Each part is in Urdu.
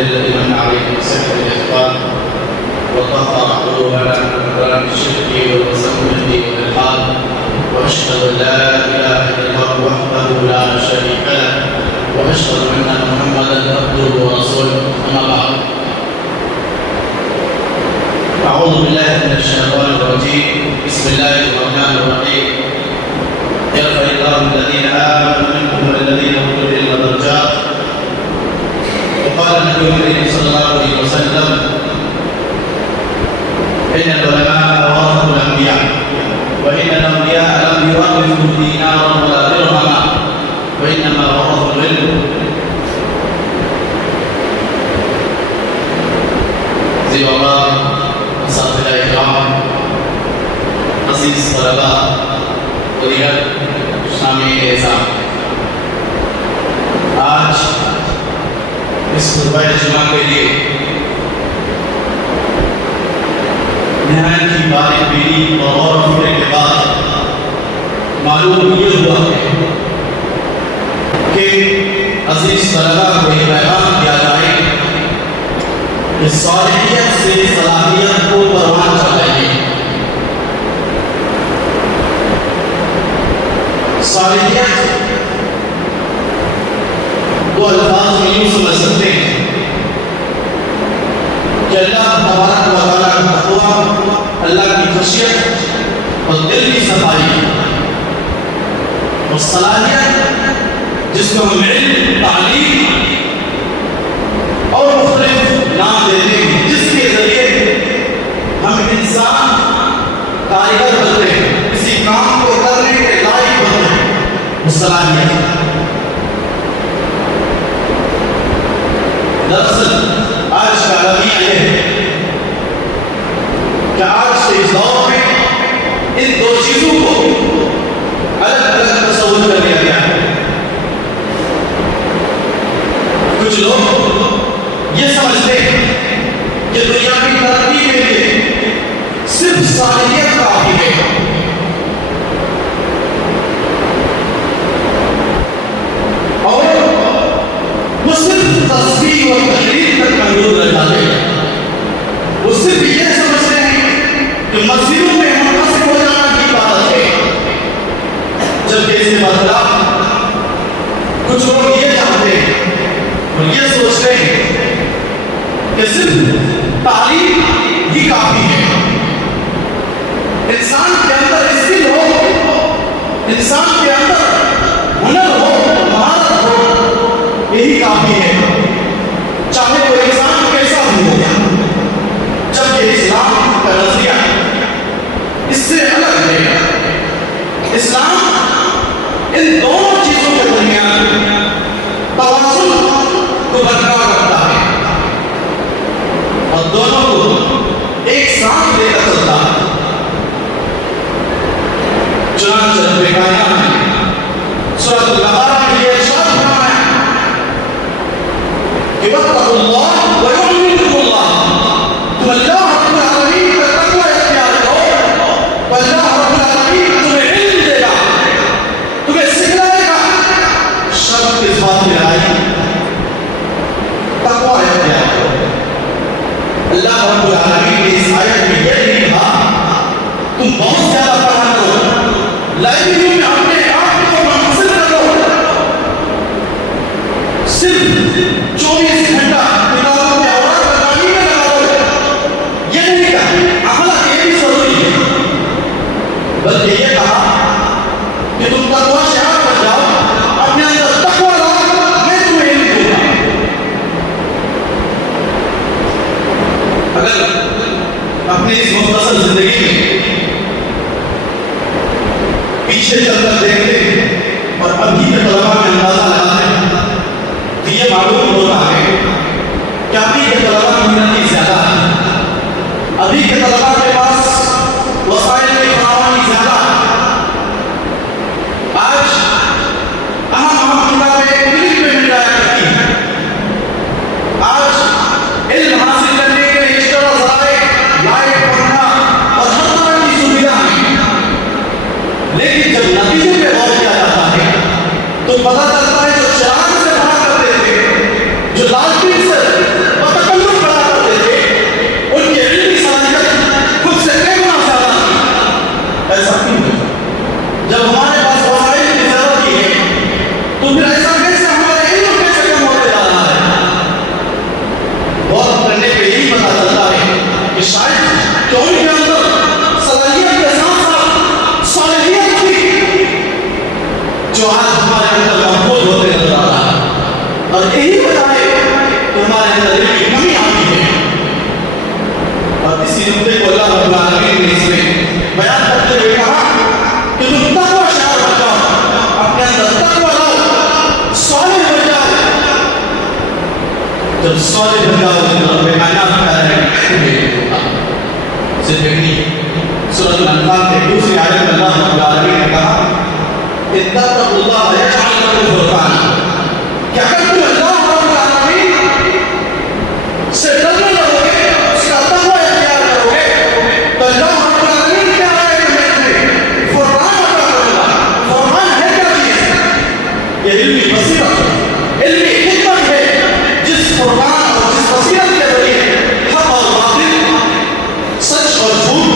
الذي من عليه بصحة الإخوان وطهر قلوبنا من ظلم الشرك والتسمم والإلحاد، وأشهد أن لا إله إلا الله وحده لا شريك له، وأشهد أن محمدا عبده ورسوله. أما بعد، أعوذ بالله من الشيطان الرجيم. بسم الله الرحمن الرحيم. يرفع الله الذين آمنوا منكم والذين أوتوا العلم درجات. وقال النبي الكريم صلى الله عليه وسلم: إن العلماء ورثة الأنبياء، وإن الأنبياء لم يورثوا دينارا ولا درهما، وإنما ورثوا العلم. زي الله اساتذہ اکرام، عزیز طلباء و دیگر شامعین اعزام، آج اس خطبہ جمعہ کے لیے نہایت ہی باریک بینی اور غور و فکر کے بعد معلوم یہ ہوا ہے کہ عزیز طلباء کو یہ پیغام دیا جائے کہ صالحیت سے صلاحیت کو پروان چڑھائیے. صالحیت دو الفاظ میں یوں سمجھ سکتے ہیں کہ اللہ تبارک و تعالیٰ کا تقویٰ، اللہ کی خشیت اور دل کی صفائی، اور صلاحیت جس کو ہم علم، تعلیم اور مختلف نام دیتے ہیں، جس کے ذریعے ہم انسان کاریگر بنتے ہیں، کسی کام کو کرنے کے لائق بنتے ہیں، وہ صلاحیت. دراصل آج کا رویہ یہ ہے کہ آج کے اس دور میں ان دو چیزوں کو الگ الگ تصور کر دیا گیا ہے. کچھ لوگ یہ سمجھتے ہیں کہ دنیا کی ترقی کے لیے صرف صالحیت کافی ہے، اور وہ صرف تصدیق اور تحریر تک محدود رہ جاتے ہیں. وہ صرف یہ سمجھتے ہیں کہ مسجدوں میں منحصر ہو جانا کی بات ہے، جبکہ اس کے برخلاف کچھ لوگ یہ چاہتے ہیں اور یہ سوچتے ہیں کہ صرف تعلیم ہی کافی ہے. انسان کے اندر اسکل ہو، انسان کے اندر ہنر ہو، مہارت ہو، یہی کافی ہے، چاہے وہ انسان کیسا بھی ہو. جبکہ اسلام کا نظریہ اس سے الگ ہے. اسلام ان دونوں چیزوں کے درمیان توازن کو برقرار رکھتا ہے اور دونوں کو ایک ساتھ لے کر چلتا ہے. چنانچہ بکایا سورۃ البقرہ میں یہ ارشاد فرمایا کہ واتقوا اللہ ویعلمکم اللہ، تم اللہ رب العالمین کا تقوی اختیار کرو، واللہ رب العالمین تمہیں علم دے گا، تمہیں سکھلائے گا. شرط اس بات میں آئی تقوی اختیار کرو. اللہ رب العالمین نے اس آیت میں یہ نہیں کہا تم بہت زیادہ پڑھا کرو، لائبریری میں اپنے آپ کو منحصر کرو، صرف 24 گھنٹہ کتابوں میں اوراق لگانے میں لگاؤ. یہ نہیں کہا، اخلاق یہ بھی ضروری ہے، بلکہ یہ کہا کہ تم تقوی شعار بن جاؤ، اپنے اندر تقوی لاؤ، میں تمہیں علم دوں گا. اگر اپنی اس مختصر زندگی میں پیچھے چل کر دیکھتے ہیں اور ابھی کے طلباء میں اندازہ لگاتے ہیں تو یہ معلوم ہوتا ہے کہ ابھی کے طلباء کی محنت زیادہ ہے، ابھی کے طلباء کے پاس وسائل کی فراوانی زیادہ ہے. آج اہم کتابیں کلک میں مل جایا کرتی ہیں. آج علم حاصل کرنے کے ایکسٹرا ذرائع، لائٹ، پنکھا اور ہر طرح کی سویدھا ہیں. لیکن جب نتیجے پہ غور کیا جاتا ہے تو پتہ چلتا ہے جو چراغ سے پڑھا کرتے تھے، جو لالٹین سے جب صالح بن جاؤ تو رب کائنات کہہ رہے ہیں صرف نہیں سورۃ الانفال کے دوسری آیت میں اللہ رب العالمین نے کہا اتقوا اللہ یجعل لکم فرقانا کہ اگر تم اللہ رب العالمین سے ڈرنے لگو گے اس کا تقوی اختیار کرو گے تو اللہ رب العالمین کیا ہے کہ میں تمہیں فرقان عطا کروں گا. فرقان ہے کیا چیز؟ یہ علمی بصیرت علمی حکمت ہے جس فرقان اور جس بصیرت کے ذریعے حق اور باطل سچ اور جھوٹ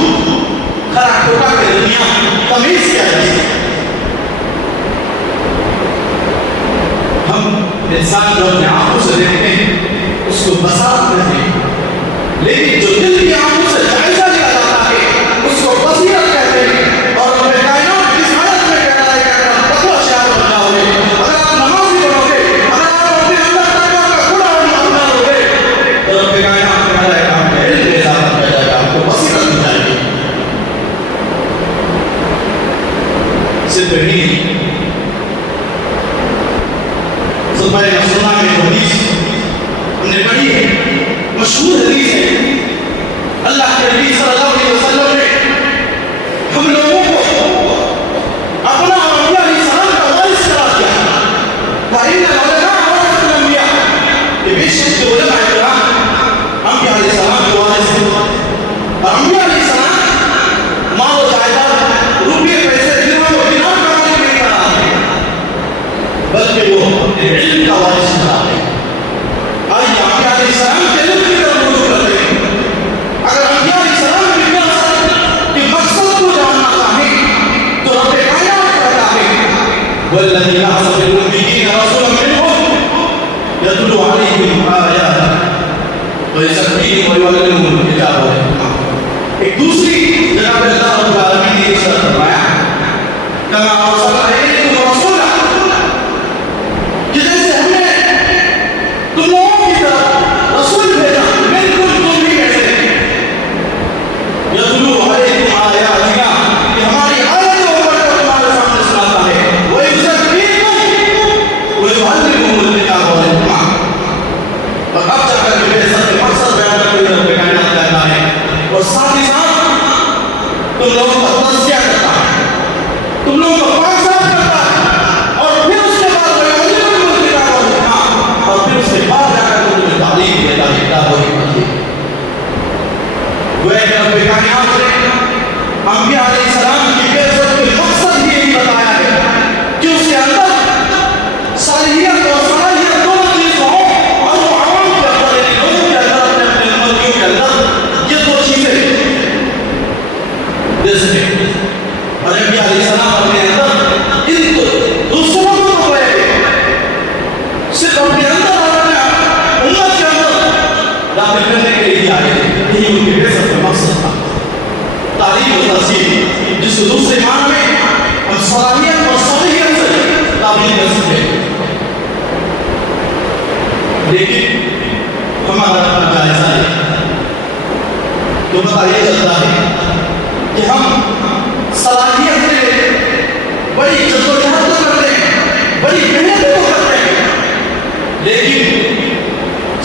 کھرا کھوٹا کے درمیان تمیز کیا جائے. ہم انسان جو اپنے آنکھوں سے دیکھتے ہیں اس کو بصارت کہتے ہیں لیکن جو دل کی آنکھوں سے جائزہ لیا جاتا ہے اس کو بصیرت کہتے ہیں. اور رب کائنات اس حالت میں کہہ رہا ہے کہ اگر آپ تقوی شعار بن جاؤ گے اگر آپ نمازی بنو گے اگر آپ اپنے اندر تقوی کا کھلا ہونا اپنا لو گے تو رب کائنات کہہ رہا ہے کہ آپ کا علم میں اضافہ کیا جائے گا آپ کو بصیرت مل جائے گی. صرف نہیں صبح مسلمہ میں حدیث ہم نے پڑھی ہے مشہور حدیث ہے اللہ کے نبی صلی اللہ علیہ وسلم نے ہم لوگوں کو اپنا اور انبیاء علیہ السلام کا وارث قرار دیا. فَإِنَّ الْعُلَمَاءَ وَرَثَةُ الْأَنْبِيَاء کہ بے شک جو علماء کرام انبیاء علیہ السلام کے وارث ہیں اور انبیاء علیہ السلام مال و جائیداد روپے پیسے درہم و دینار کا مالک نہیں قرار ہیں بلکہ وہ علم کا وارث قرار ہے. آئیے انبیاء علیہ السلام کے علم کی طرف رجوع کرتے ہیں. اگر انبیاء علیہ السلام کی وراثت کے مقصد کو جاننا چاہیں تو رب کائنات کہتا ہے والذی بعث فی الأمیین رسولا منہم یتلو علیہم آیاتہ ویزکیہم ویعلمہم الکتاب والحکمہ. ایک دوسری جگہ پہ اللہ رب العالمین نے اس طرح فرمایا کما ارسلنا الیکم رسولا کہ جیسے ہم نے تم لوگوں کی طرف رسول بھیجا بالکل تم بھی کیسے یتلو علیکم آیاتنا کہ ہماری آیتوں کو تمہارے سامنے سناتا ہے ویزکیہم ویعلمہم الکتاب والحکمہ. اور اب جا کر کے سب کے مقصد بیان کرتے ہوئے رب کائنات کہتا ہے اور ساتھ ہی ساتھ تم لوگوں کا تزکیہ کرتا ہے تم لوگوں کو پاک صاف کرتا ہے اور پھر اس کے بعد ویعلمہم الکتاب والحکمہ اور پھر اس کے بعد جا کر تمہیں تعلیم دیتا ہے کتاب و حکمت کی. گویا کہ رب کائنات نے انبیاء علیہ السلام کی بعثت کے مقصد ہی یہی بتایا ہے کہ اس کے اندر صالحیت اور صلاحیت دونوں چیز ہوں اور وہ عوام کے اندر یعنی لوگوں کے اندر اپنے اپنے امتیوں کے اندر یہ دو چیزیں دے سکیں. اور انبیاء علیہ السلام اپنے اندر ان دوسروں کو گویا کہ صرف اپنے اندر اور اپنے امت کے اندر داخل کرنے کے لیے آئے تھے. یہی ان کی بعثت کا مقصد تھا. تعلیم و ترسیل جس کو دوسرے معنی میں ہم صلاحیت اور صالحیت سے تعبیر کر سکتے ہیں. لیکن ہمارا اپنا جائزہ ہے تو پتہ یہ چلتا ہے کہ ہم صلاحیت سے بڑی جدوجہد تو کرتے ہیں بڑی محنت تو کرتے ہیں لیکن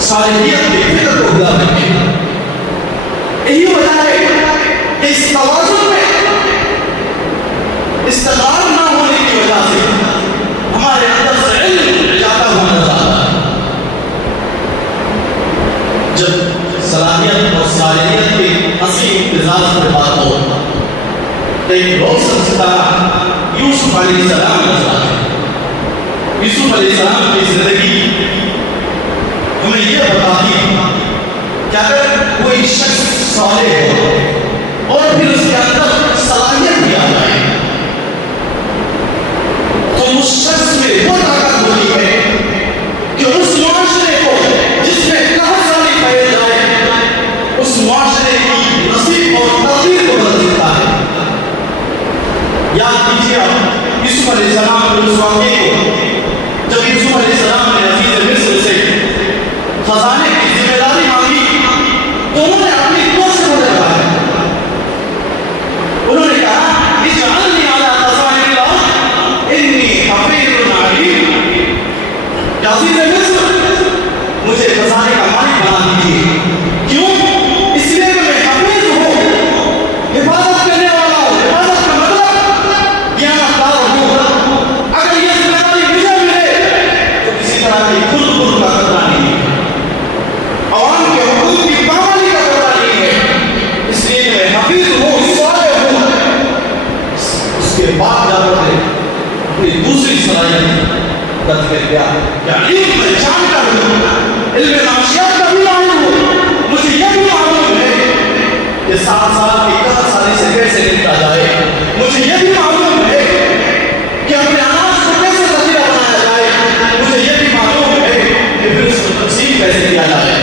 صالحیت کی فکر کو بھلا دیتے ہیں. یہی وجہ ہے کہ اس توازن میں استقرار نہ ہونے کی وجہ سے ہمارے اندر سے علم جاتا ہوا نظر آتا ہے. جب صلاحیت اور صالحیت کے حسین امتزاج پر بات ہو تو ایک روشن ستارہ یوسف علیہ السلام نظر آتا ہے. یوسف علیہ السلام کی زندگی ہمیں یہ بتاتی ہے کہ اگر کوئی شخص صالح ہو اور پھر اس کے اندر صلاحیت بھی آ جائے تو اس شخص میں وہ طاقت ہوتی ہے کہ اس معاشرے کو جس میں کہانی پھیل جائے اس معاشرے کی نصیب اور تقدیر کو بدل دیتا ہے. یاد کیجیے آپ یوسف علیہ السلام کے اس واقعے کو جب یوسف علیہ السلام نے عزیز مصر سے خزانے کی ذمہ داری مانگی تو انہوں نے اپنی دو سے مدد کہا. انہوں نے کہا اجعلنی علی خزائن الارض انی حفیظ علیم کہ عزیز مصر مجھے خزانے کا کیجیے. کیوں؟ اس لیے کہ میں حافظ ہوں، حفاظت کرنے والا ہوں. حفاظت کا مطلب دیانتدار ہوں. اگر یہ ذمہ داری مجھے ملے تو کسی طرح کی خود کا خطرہ نہیں ہے، عوام کے حقوق کی پامالی کا خطرہ نہیں ہے. اس لیے کہ میں حافظ ہوں، صالح ہوں. اس کے بعد جا کر اپنی دوسری صلاحیت کر دیا کہ علم میں جانتا ہوں، علم معاشیات کا بھی معلوم ہوں. مجھے یہ بھی معلوم ہے کہ 7 سال کی قحط سالی سے کیسے نپٹا جائے. مجھے یہ بھی معلوم ہے کہ اپنے اناج کو کیسے ذخیرہ بنایا جائے. مجھے یہ بھی معلوم ہے کہ پھر اس کو تقسیم کیسے کیا جائے.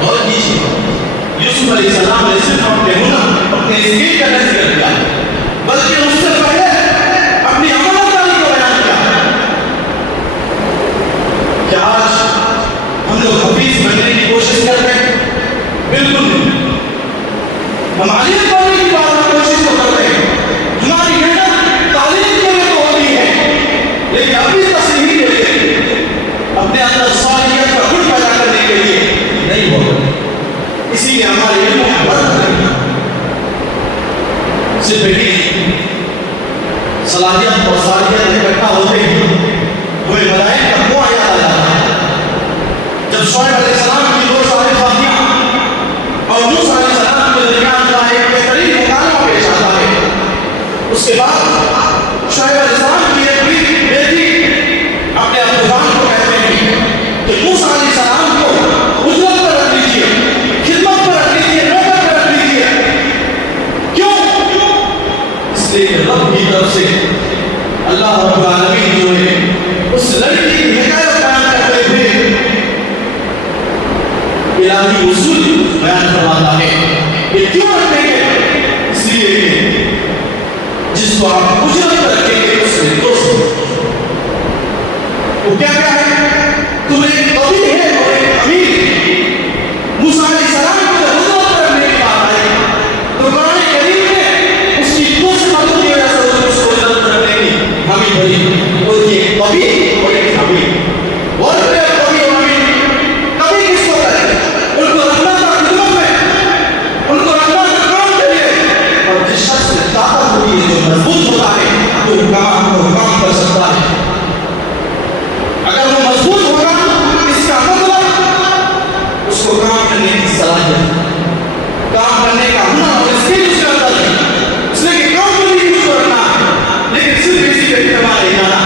اور یوسف علیہ السلام نے صرف اپنے ہنر، اپنے اسکل کا نہیں ذکر کیا، بلکہ اس سے پہلے اپنی عمل داری کو بیان کیا. کیا آج ہم لوگ حفیظ بننے کی کوشش کر رہے ہیں؟ بالکل نہیں. ہم عالم بننے کی کوشش تو کرتے ہیں، ہماری محنت تعلیم کے لیے تو ہوتی ہے، لیکن اپنی تصحیح کے لیے، اپنے اندر صالحیت کا گڑ پیدا کرنے کے لیے نہیں ہوتا. اسی لیے ہمارے علم میں برکت نہیں. صرف ایک صلاحیت اور صالحیت اکٹھا ہوتے ہی ہمیں ملائکہ کا کنواں یاد آ جاتا ہے. جب شعیب علیہ السلام کی 2 سال فاتحہ اور موسیٰ علیہ السلام کے درمیان کا ایک بہترین مکالمہ پیش آتا ہے، اس کے بعد شعیب علیہ السلام کی ایک بیٹی اپنے ابوجان کو کہتے ہیں کہ موسیٰ علیہ السلام کو اجرت پر رکھ لیجیے، خدمت پر رکھ لیجیے، نوکر پر رکھ لیجیے. کیوں؟ اس لیے کہ رب کی طرف سے اللہ رب العالمین جو ہے اس لڑکی کی حکایت بیان کرتے ہوئے الہی اصول بیان فرماتا ہے. یہ کیوں رکھیں گے؟ اس لیے کہ جس کو آپ اجرت پر رکھیں گے اس میں دوست وہ کیا ہے؟ تم ایک قوی ہے اور ایک امیر. موسیٰ علیہ السلام کو جب اجرت پر رکھنے کی بات آئی تو قرآن کریم نے اس کی دوسری مدد کی وجہ سے اس کو اجرت پر رکھنے کی حمی بھری. وہ ایک قوی اور ایک امیر. اور پھر قوی اور امیر کبھی کس کو کرے؟ ان کو رکھنا تھا خدمت میں، ان کو رکھنا تھا کام کے لیے. اور جس شخص میں طاقت ہوتی ہے، جو مضبوط ہوتا ہے، تو کام کر سکتا ہے. اگر وہ مضبوط ہوگا اس کا مطلب اس کو کام کرنے کی صلاحیت، کام کرنے کا ہنر اور اسکل اس کے اندر ہے. اس لیے کہ کام کرنے کی اس کو رکھنا ہے، لیکن صرف اسی پہ اعتماد نہیں جانا،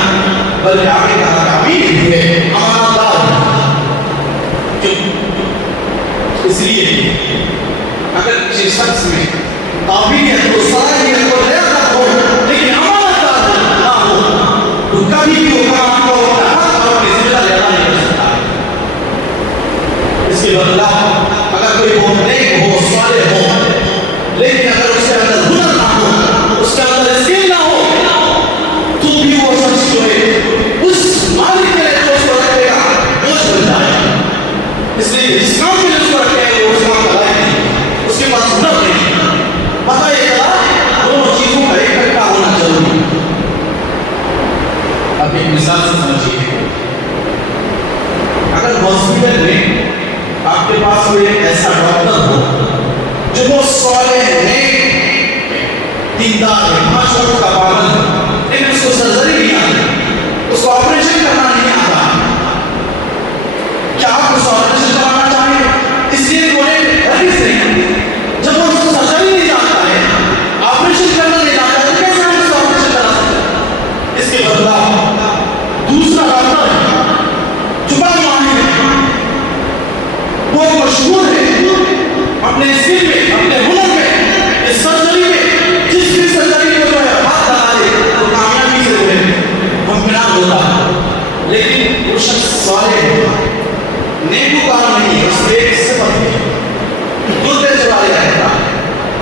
بلکہ آگے کہا کہ امین ہے، امانت دار. کیوں؟ اس لیے اگر کسی شخص میں قابلیت اور صلاحیت اور لیاقت ہو لیکن امانت دار نہ ہو تو کبھی بھی وہ کام کو اپنا حق اور اپنی ذمہ داری ادا نہیں کر سکتا. اس کے بدلہ اگر کوئی بہت نیک ہو، صالح ہو، لیکن اگر اس کے اندر ہنر نہ ہو، اس کے اندر اسکل نہ ہو، تو بھی وہ شخص جو ہے اس مالک کے لیے جو اس کو رکھے گا بوجھ بن جائے گا. اس لیے جس کام کے لیے اس کو رکھے گا وہ اس کام کا لائق نہیں، اس کے پاس ہنر نہیں. پتہ یہ چلا دونوں چیزوں کا اکٹھا ہونا ضروری ہے. اب ایک مثال سے سمجھیے. اگر ہاسپٹل میں آپ کے پاس کوئی ایک ایسا ڈاکٹر ہو جو بہت صالح نیک دیندار ہے، 5 وقت کا پابند ہے، لیکن اس کو سرجری نہیں آتی، اس کو آپریشن کرنا نہیں آتا، کیا آپ اس کو آپریشن کروانا چاہیں گے؟ اس لیے کہ وہ ایک حدیث نہیں. جب وہ اس کو سرجری نہیں جانتا ہے، آپریشن کرنا نہیں جانتا ہے، تو کیسے ہم اس کو آپریشن کرا سکتے ہیں؟ اس کے بدلہ دوسرا ڈاکٹر جو بڑا ماہر ہے، وہ مشہور ہے اپنے اسکل میں، اپنے ہنر میں، اس سرجری میں، جس بھی سرجری کو جو ہے ہاتھ لگا دے تو کامیابی سے جو ہے ممکنات ہوتا ہے. لیکن وہ شخص صالح ہے، نیکوکار نہیں ہے، اس میں ایک صفت ہے، گردے چلا لیا رہتا ہے،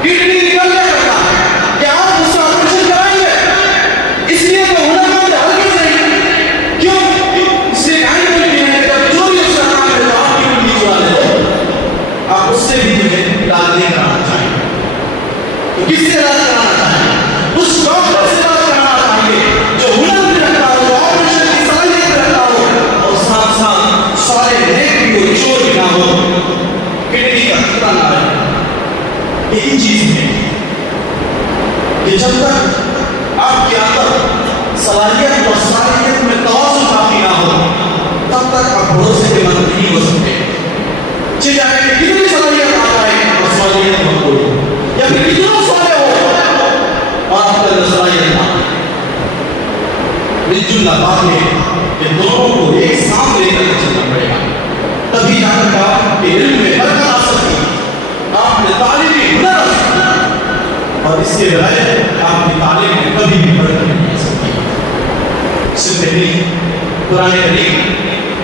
کڈنی نکل لیا کرتا ہے. کیا آپ اس کا آپریشن کرائیں گے؟ اس لیے وہ ہنرمند ہرگز نہیں. کیوں؟ اس لیے کہیں نہیں ہے کہ جو بھی اس کا کام ہے تو آپ کی کڈنی چلا لے دو، آپ اس سے بھی مجھے علاج نہیں کرانا چاہیے. تو کس سے علاج کرانا چاہیے؟ اس ڈاکٹر سے علاج کرانا چاہیے جو ہنر بھی رکھتا ہو، جو آپریشن کی صلاحیت رکھتا ہو، اور ساتھ ساتھ نہ ہو، کڈنی کا خطرہ نہ آئے، یہی چیز ہے کہ جب تک آپ کے اندر صلاحیت اور صلاحیت میں توازن باقی نہ ہو تب تک آپ بھروسے کے مند نہیں ہو سکتے. چاہے کہ کتنی صلاحیت آ جائے اور صلاحیت مت ہو، یا پھر کتنا صالح ہو اور آپ کے اندر صلاحیت نہ ہو. جملہ بات ہے کہ دونوں کو ایک ساتھ لے کر چلنا پڑے گا، تبھی جا کر آپ کے علم میں برکت آ سکتی ہے، آپ نے تعلیمی ہنر آ سکتا ہے، اور اس کے بغیر آپ کی تعلیم میں کبھی بھی برکت نہیں آ سکتی. اس سے پہلے قرآن کریم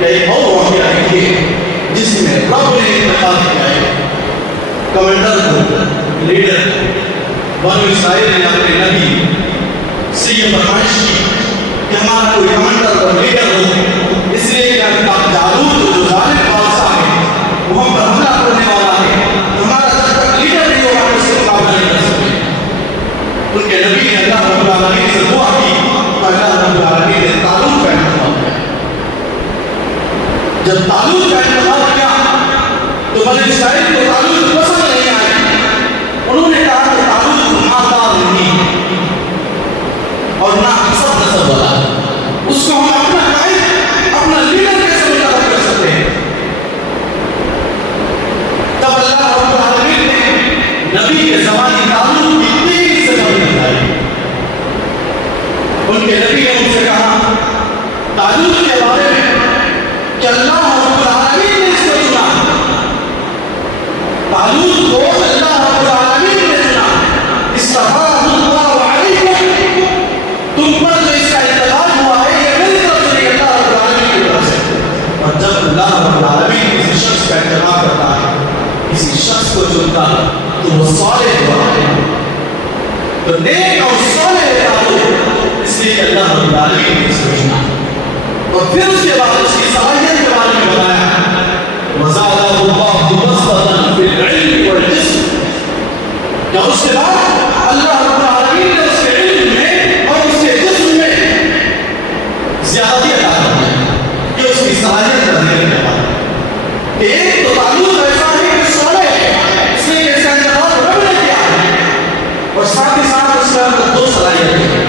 کا ایک اور واقعہ دیکھیے جس میں رب نے انتخاب کیا ہے کمانڈر کو، لیڈر کو. بنو اسرائیل نے اپنے نبی سے یہ فرمائش کی کہ ہمارا کوئی کمانڈر اور لیڈر ہو، اس لیے کہ جالوت جو ظالم بادشاہ ہے وہ ہم پر حملہ کرنے والا ہے، ہمارا جب تک لیڈر نہیں ہوگا ہم اس سے مقابلہ نہیں کر سکتے. ان کے نبی نے اللہ رب العالمین سے دعا کی تو اللہ رب العالمین نے طالوت کا انتخاب کیا. جب طالوت کا انتخاب کیا تو بنی اسرائیل کو طالوت پسند نہیں آئی. انہوں نے کہا کہ طالوت مالدار نہیں اور نہ سب نسب والا، اس کو ہم اپنا قائد، اپنا لیڈر کیسے منتخب کر سکتے ہیں؟ تب اللہ رب العالمین نے نبی کے زمانے طالوت کی تیز سے مدد بتائی. ان کے نبی نے ان سے کہا طالوت کے بارے میں کہ اللہ رب العالمین نے اس کو چنا، طالوت کو اللہ رب العالمین نے چنا، استفاہ اللہ علیکم، تم پر جو اس کا انتخاب ہوا ہے یہ میری طرف سے نہیں، اللہ رب العالمین کی طرف سے. اور جب اللہ رب العالمین کسی شخص کا انتخاب کرتا ہے، کسی شخص کو چنتا ہے تو وہ صالح ہوتا ہے، تو نیک اور صالح ہوتا ہے، اس لیے کہ اللہ رب العالمین نے اس کو چنا. اور پھر اس کے بعد اس کی صلاحیت کے بارے میں بتایا وَزَادَهُ اللَّهُ بَسْطَةً فِي الْعِلْمِ وَالْجِسْمِ، کہ اس کے بعد اللہ رب العالمین نے اس کے علم میں اور اس کے جسم میں زیادتی عطا کی ہے کہ اس کی صلاحیت بڑھنے کے بعد. کہ ایک تو طالوت ایسا ہے کہ صالح ہے، اس لیے کہ اس کا انتخاب رب نے کیا ہے، اور ساتھ ہی ساتھ اس کے اندر دو صلاحیتیں ہیں،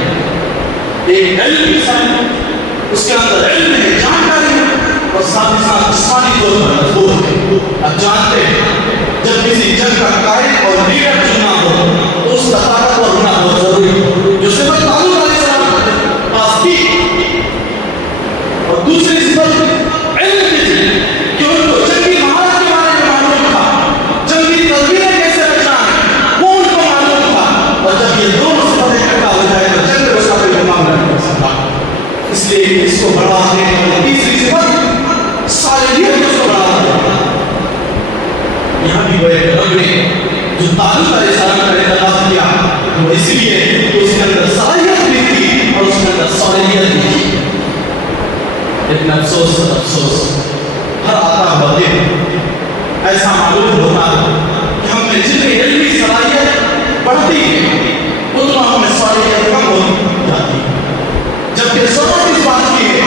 ایک علم کی صلاحیت، اس کے اندر علم ہے، جانکاری ہے، اور ساتھ ہی ساتھ جسمانی طور پر مضبوط ہے. اب جانتے ہیں جب کسی جنگ کا قائد اور لیڈر چننا ہو تو اس کا طاقتور ہونا بہت ضروری ہے، جو صفت طالوت علیہ السلام کے پاس تھی. اور دوسری صفت علم کی تھی کہ ان کو جنگی مہارت کے بارے میں معلوم تھا، جنگی تدبیریں کیسے رچنا ہے وہ ان کو معلوم تھا. اور جب یہ دونوں صفتیں اکٹھا ہو جائے تو جنگ اس کا کوئی مقابلہ نہیں کر سکتا. اس لیے اس کو بڑھا دینے والی تیسری صفت صالحیت اس کو بڑھا دیا. یہاں بھی وہ ایک رب نے جو طالوت علیہ السلام کا انتخاب کیا وہ اس لیے کہ اس کے اندر صلاحیت بھی تھی اور اس کے اندر صالحیت بھی تھی. لیکن افسوس ہر آتا ہوا دن ایسا معلوم ہوتا ہے کہ ہم میں جتنی علمی صلاحیت بڑھتی ہے اتنا ہمیں صالحیت کم ہوتی جاتی ہے. جبکہ ضرورت اس بات کی ہے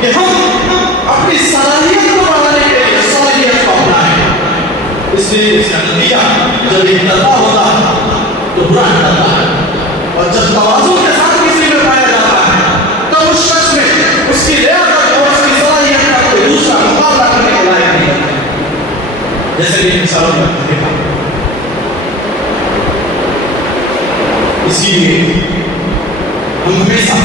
کہ ہم اپنی صلاحیت کو بڑھانے کے لیے صالحیت کو اپنائیں. اس لیے اس کا نتیجہ جب انتخاب ہوتا ہے تو برا نکلتا ہے، اور جب توازن کے ساتھ کسی میں پایا جاتا ہے تب اس شخص میں اس کی لیاقت اور اس کی صلاحیت کا کوئی دوسرا مقابلہ کرنے کے لائق نہیں ہے. جیسے کہ مثال میں دیکھا، اسی لیے ہم ہمیشہ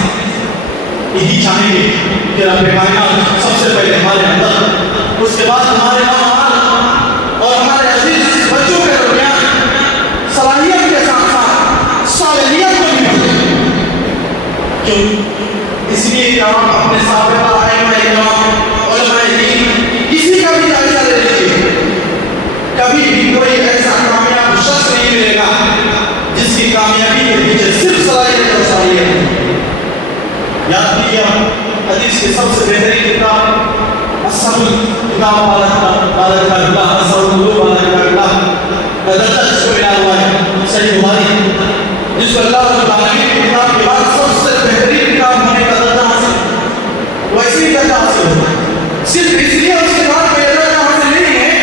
یہی چاہیں گے کہ رب کائنات سب سے پہلے ہمارے اندر، اس کے بعد ہمارے ماں اور ہمارے عزیز بچوں کے درمیان صلاحیت کے ساتھ ساتھ صالحیت کو بھی بڑھائے. کیوں؟ اس لیے کہ آپ اپنے سابقہ ائمہ اکرام علماء دین کسی کا بھی جائزہ لے لیجیے، کبھی بھی کوئی ایسا کامیاب شخص نہیں ملے گا جس کی کامیابی کے پیچھے صرف صلاحیت اور صالحیت ہے. یاد کیجیے حدیث کی سب سے بہترین کتاب اصحاب کتاب والا کتاب اصحاب القلوب والا کتاب درجہ جس کو ملا ہوا ہے صحیح بخاری، جس کو اللہ رب العالمین کی کتاب کے بعد سب سے بہترین کتاب ہونے کا درجہ حاصل، ویسے ہی درجہ حاصل ہوتا ہے. صرف اس لیے اس کے بعد کوئی درجہ حاصل نہیں ہے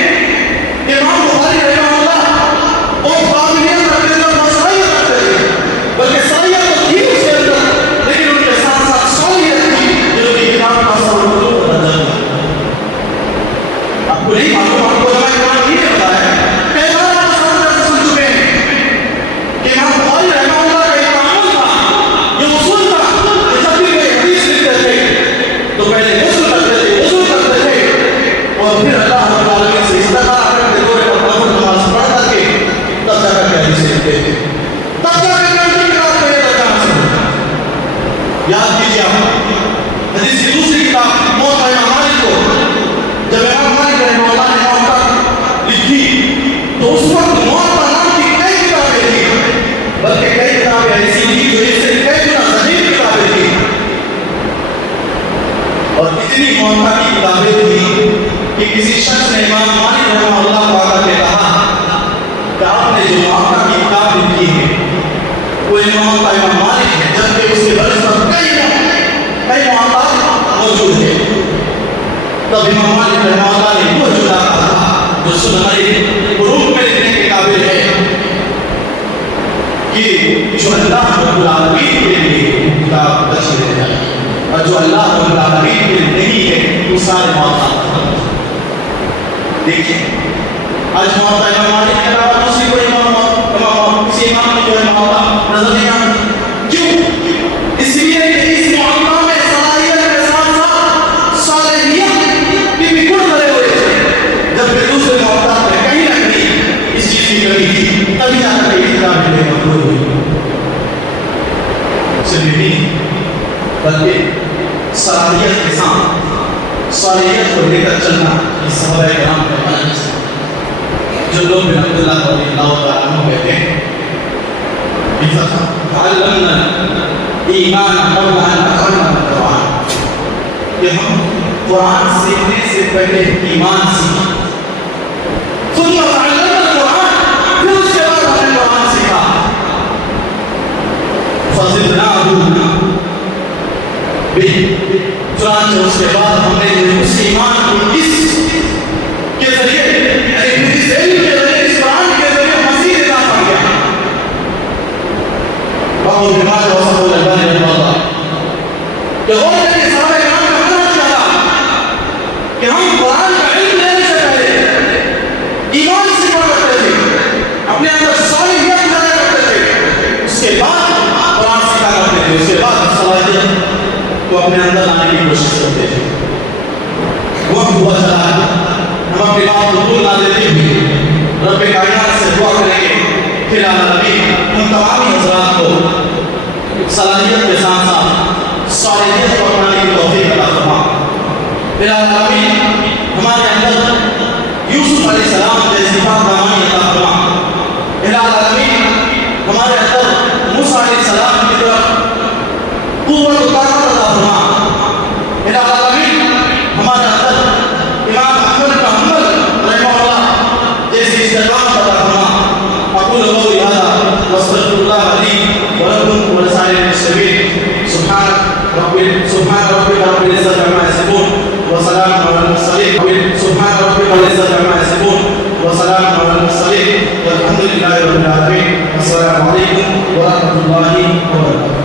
کو نہیں معلوم، آپ کو علماء کرام نہیں پتا ہے، کئی بار آپ سامنے سن چکے ہیں کہ امام بخاری رحمہ اللہ کا ایک عمل تھا، یہ اصول تھا کہ جب بھی کوئی حدیث لکھتے تھے تو پہلے غسل کرتے تھے، وضو کرتے تھے، اور پھر اللہ رب العالمین سے استخارہ کرتے دور پر نفل نماز پڑھ کر کے تب جا کر کے حدیث لکھتے تھے، تب جا کر کے ان کی کتاب میں یہ درجہ حاصل ہوتا ہے۔ یاد کیجیے آپ حدیث کی دوسری کتاب موت امام مالک کو جب امام مالک رحمہ اللہ نے موت لکھی تو اس وقت موت نام کی کئی کتابیں تھیں، بلکہ کئی کتابیں ایسی تھیں جو اس سے کئی گنا ضعیف کتابیں تھیں، اور اتنی موت کی کتابیں تھیں کہ کسی شخص نے امام مالک رحمہ اللہ کو آ کے کہا کہ آپ نے جو موت کی کتاب لکھی ہے وہ امام مالک ہے، جبکہ اس کے برس پر کئی معاملات موجود ہیں۔ تب امام مالک رحمہ اللہ نے وہ جدا کہا جو سنہرے حروف میں لکھنے کے قابل ہے کہ جو اللہ رب العالمین کے لیے کتاب تشریح ہے اور جو اللہ رب العالمین کے لیے نہیں ہے وہ سارے معاملات۔ دیکھیں آج امام مالک کے علاوہ دوسری کوئی کسی امام کی جو ہے معاملہ نظر نہیں آتا، کیوں؟ اس لیے کہ اس معاملہ میں صلاحیت کے ساتھ ساتھ صالحیت کی بھی گن بھرے ہوئے تھے، جبکہ دوسرے معاملات میں کہیں نہ کہیں اس چیز کی کمی تھی، تبھی آ کر یہ کتاب میں مقبول ہوئی۔ صرف نہیں بلکہ صلاحیت کے ساتھ صالحیت کو لے کر چلنا یہ صحابہ کرام کا منہج ہے۔ جو لوگ بن عبداللہ رضی اللہ تعالیٰ عنہ کہتے ہیں تعلمنا ایمان قبل ان دخلنا القرآن، کہ ہم قرآن سیکھنے سے پہلے ایمان سیکھا، ثم تعلمنا القرآن، پھر اس کے بعد ہم نے قرآن سیکھا، فزدناه به، چنانچہ اس کے بعد ہم نے اس ایمان کو اس کے ذریعے اس علم کے ذریعے اس قرآن کے ذریعے مزید اضافہ کیا۔ بابو بیمار وصف الالبانی رحمہ اللہ کہ غور کریں صحابہ کرام کا منہج کیا تھا کہ ہم قرآن کا علم لینے سے پہلے ایمان سیکھا کرتے تھے، اپنے اندر صالحیت لایا کرتے تھے، اس کے بعد قرآن سیکھا کرتے تھے، اس کے بعد صلاحیت کو اپنے اندر لانے کی کوشش کرتے تھے۔ وقت ہوا چلا ہے، ہم اپنی بات کو دور نہ دیتے ہوئے رب کائنات سے دعا کریں گے پھر العالمین ہم تمامی حضرات کو صلاحیت کے ساتھ ساتھ صالحیت کو اپنانے کی توفیق عطا فرما۔ پھر العالمین ہمارے اندر یوسف علیہ السلام جیسی پاک دامانی عطا فرما۔ پھر العالمین ہمارے اندر موسیٰ علیہ السلام کی طرف قوت و طاقت عطا فرما۔ پھر العالمین ہمارے اندر امام احمد کا حنبل رحمہ اللہ جیسی استقامت عطا فرما۔ اقول قولی ھذا واستغفر اللہ لی ولکم ولسائر المسلمین۔ سبحان ربک رب العزة عما یصفون وسلام علی المرسلین۔ سبحان ربک رب العزة عما یصفون وسلام علی المرسلین والحمد للہ رب العالمین۔ السلام علیکم ورحمۃ اللہ وبرکاتہ۔